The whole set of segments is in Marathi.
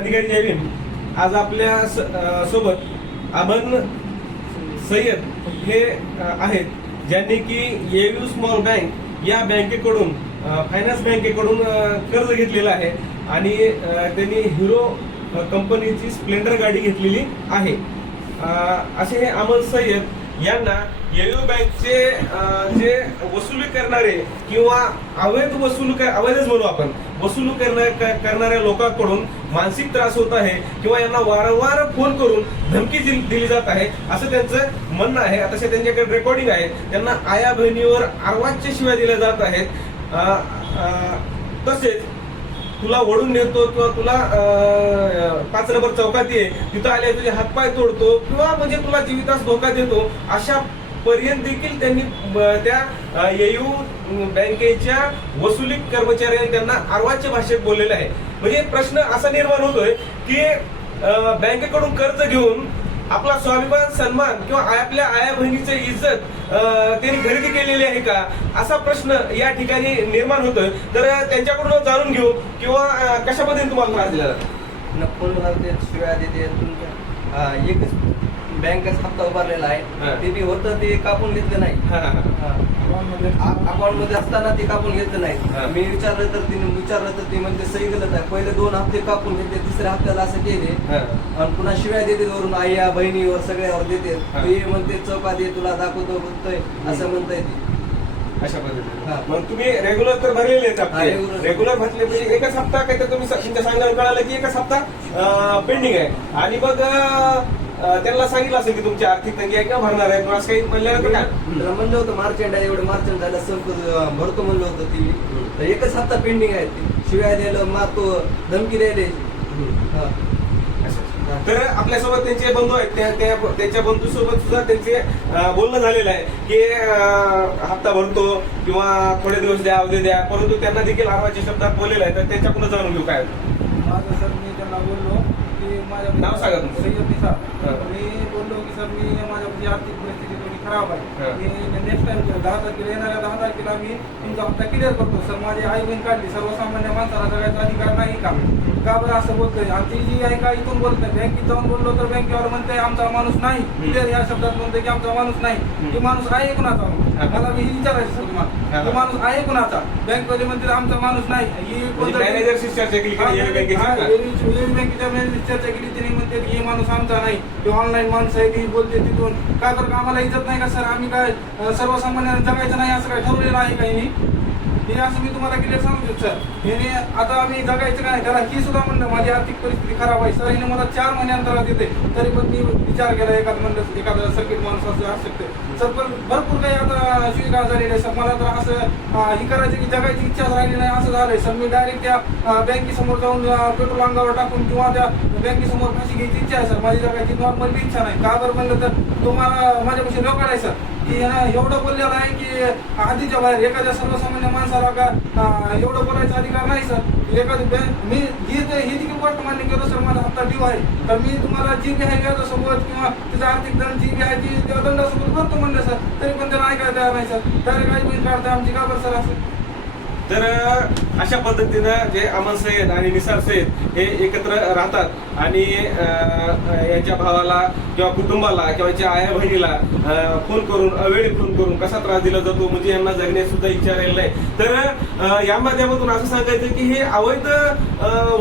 अधिकारी जय भीम आज आपल्या स- सोबत अमन सय्यद हे आहेत ज्यांनी की येयू स्मॉल बँक या बँकेकडून फायनान्स बँकेकडून कर्ज घेतलेलं आहे आणि त्यांनी हिरो कंपनीची स्प्लेंडर गाडी घेतलेली आहे. असे हे अमन सय्यद यांना येयू बँकचे जे वसुली करणारे किंवा अवैध वसूल अवैधच म्हणू आपण वसूल क- करणाऱ्या लोकांकडून मानसिक त्रास होत आहे किंवा यांना वारंवार फोन करून धमकी दिली जात आहे असं त्यांचं म्हणणं आहे. आता त्यांच्याकडे रेकॉर्डिंग आहे. त्यांना आया बहिणीवर आर्वाच्य शिवाय दिल्या जात आहेत. तसेच तुला वळून नेतो किंवा तुला पाच नंबर चौकात ये तिथं आले तुझे हातपाय तोडतो किंवा म्हणजे तुला जीवितास धोका देतो अशा पर्यंत देखील त्यांनी त्या येयू बँकेच्या वसुली कर्मचाऱ्यांनी त्यांना आर्वाच्य भाषेत बोललेलं आहे. म्हणजे प्रश्न असा निर्माण होतोय की बँकेकडून कर्ज घेऊन आपला स्वाभिमान सन्मान किंवा आपल्या आया बहिणीचं इज्जत त्यांनी खरेदी केलेली आहे का? असा प्रश्न या ठिकाणी निर्माण होतोय. तर त्यांच्याकडून जाणून घेऊ किंवा कशा पद्धतीने तुम्हाला त्रास दिला जातो? शिवाय देते तुमच्या एकच बँकेचा हप्ता उभारलेला. आहे ते बी होतं ते कापून घेतलं नाही. अकाउंटमध्ये असताना ते कापून घेतलं. नाही मी विचारलं तर तिने विचारलं तर ते म्हणते सही गलत आहे पहिले दोन हप्ते कापून घेतले तिसऱ्या हप्त्याला असं केले. आणि पुन्हा शिव्या देते वरून आईया बहिणीवर सगळ्यावर देते. ते म्हणते चौकात ये तुला दाखवतो बोलतोय असं म्हणताय ते अशा पद्धतीने. मग तुम्ही रेग्युलर तर भरलेले आहेत. रेग्युलर भरले म्हणजे एकच हप्ता काय तर तुम्ही तुमच्या सांगायला कळालं की एकच हप्ता पेंडिंग आहे आणि मग त्यांना सांगितलं असेल की तुमची आर्थिक तंगी आहे किंवा भरणार आहे? किंवा असं काही म्हणल्यानंतर काय त्याला म्हणलं होतं मार्चंट आहे एवढं मार्चंट झालं संप भरतो म्हणलं होतं ती. तर एकच हप्ता पेंडिंग आहे ती. शिवाय द्यायला मारतो धमकी द्यायला हा. तर आपल्यासोबत त्यांचे बंधू आहेत. त्या- त्या- त्यांच्या बंधू सोबत सुद्धा त्यांचे अं, बोलणं झालेलं आहे की अं, हप्ता भरतो किंवा थोडे दिवस द्या अवधी द्या. परंतु त्यांना देखील आरवाच्या शब्दात बोललेलं आहे. तर त्यांच्याकडून जाणून घेऊ काय माझं सर मी की माझ्या नाव सांगा तुमचं. सय्यद हा. मी बोललो की सर मी माझ्या आर्थिक परिस्थिती थोडी खराब हा. आहे मी नेक्स्ट टाइम दहा तारखेला येणाऱ्या दहा तारखेला मी तुमचा हप्ता क्लिअर करतो. सर माझी आई बहीण काढली. सर्वसामान्य माणसाला जगायचा अधिकार नाही का? का बरं असं बोलतोय? आणि ती जी आहे का इथून बोलतोय? बँकेत जाऊन बोललो तर बँकेवर म्हणते आमचा माणूस नाही. क्लिअर या शब्दात म्हणतोय की आमचा माणूस नाही. की माणूस आहे कुणाचा? हा. मला मी हे विचारायचं सर हा. तुम्हाला तो माणूस आहे कुणाचा? बँकवाले म्हणते आमचा माणूस नाही. ही कोणतरी- मॅनेजरशी चर्चा केली की येवी बँकेची की येवी- येवी चर्चा केली त्यांनी म्हणते की हे माणूस आमचा नाही ते ऑनलाईन माणसं आहे ती बोलते तिथून. काय तर आम्हाला इज्जत नाही का सर आम्ही काय सर्वसामान्यांना जगायचं नाही असं काय ठरवलेलं आहे काही नाही हे असं मी तुम्हाला क्लिअर सांगतो सर हे आता आम्ही जगायचं काय? त्याला ही सुद्धा म्हणलं माझी आर्थिक परिस्थिती खराब आहे. सर हिने मला चार महिन्यांतरात येते तरी पण मी विचार केला एखादं म्हणलं एखादं सर्किट माणूस असं असू शकते. सर पण भरपूर काही आता स्वीकार झालेले आहे सर मला तर असं ही हे करायचं की जगायची इच्छा झाली नाही असं झालंय. सर मी डायरेक्ट त्या बँकेसमोर जाऊन पेट्रोल अंगावर टाकून किंवा त्या बँकेसमोर फाशी घ्यायची इच्छा आहे सर माझी जगायची नॉर्मल इच्छा नाही. का बरं म्हणलं तर तुम्हाला माझ्यापाशी रेकॉर्ड आहे सर की एवढं बोललेलं आहे की आधीच्या बाहेर एखाद्या सर्वसामान्य माणसाला का एवढं बोलायचा अधिकार नाही सर. एखादी बँक मी ही ते ही देखील गोष्ट मान्य केलं सर माझा हप्ता ड्यू आहे. तर मी तुम्हाला जी बी आहे व्याजासोबत किंवा तिचा आर्थिक दंड जी बी आहे ती त्या दंडासोबत भरतो म्हणलं सर तरी पण त्याला ऐकायला तयार नाही सर. डायरेक्ट काही बिल काढते आमची का बरं सर असं. तर अशा पद्धतीनं जे अमन सय्यद आणि निसार सय्यद हे एकत्र राहतात आणि यांच्या याच्या भावाला किंवा कुटुंबाला किंवा याच्या आया बहिणीला फोन करून अवेळी फोन करून कसा त्रास दिला जातो म्हणजे यांना जगण्यास सुद्धा इच्छा राहिली नाही. तर या माध्यमातून असं सांगायचं की हे अवैध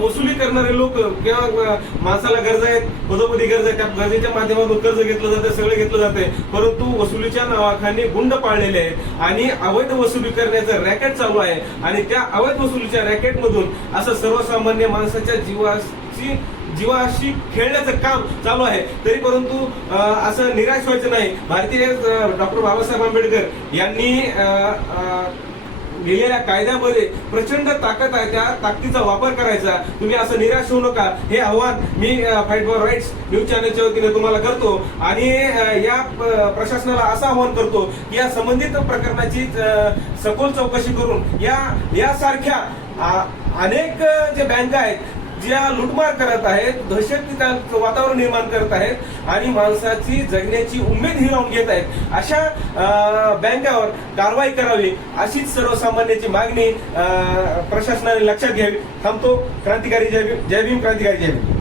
वसुली करणारे लोक किंवा माणसाला गरजा आहेत पदोपदी गरज आहे त्या गरजेच्या माध्यमातून कर्ज घेतलं जातं सगळं घेतलं जाते परंतु वसुलीच्या नावाखाली गुंड पाळलेले आहेत आणि अवैध वसुली करण्याचं रॅकेट चालू आहे. आणि त्या अवैध वसुलीच्या रॅकेटमधून असं सर्वसामान्य माणसाच्या जीवाची जीवाशी खेळण्याचं काम चालू आहे. तरी परंतु असं निराश व्हायचं नाही. भारतीय डॉक्टर बाबासाहेब आंबेडकर यांनी लिहिलेल्या कायद्यामध्ये प्रचंड ताकद आहे. त्या ताकदीचा वापर करायचा. तुम्ही असं निराश होऊ नका. हे आव्हान मी फाईट फॉर राईट्स न्यूज चॅनलच्या वतीने तुम्हाला करतो. आणि या प्रशासनाला असं आवाहन करतो की या संबंधित प्रकरणाची सखोल चौकशी करून या यासारख्या अनेक जे बँका आहेत ज्या लुटमार करत आहेत दहशतीचं वातावरण निर्माण करत आहेत आणि माणसाची जगण्याची उमेद हिरावून घेत आहेत अशा बँकावर कारवाई करावी अशीच सर्वसामान्याची मागणी प्रशासनाने लक्षात घ्यावी. थांबतो. क्रांतिकारी जय भीम जय भीम क्रांतिकारी जय भीम.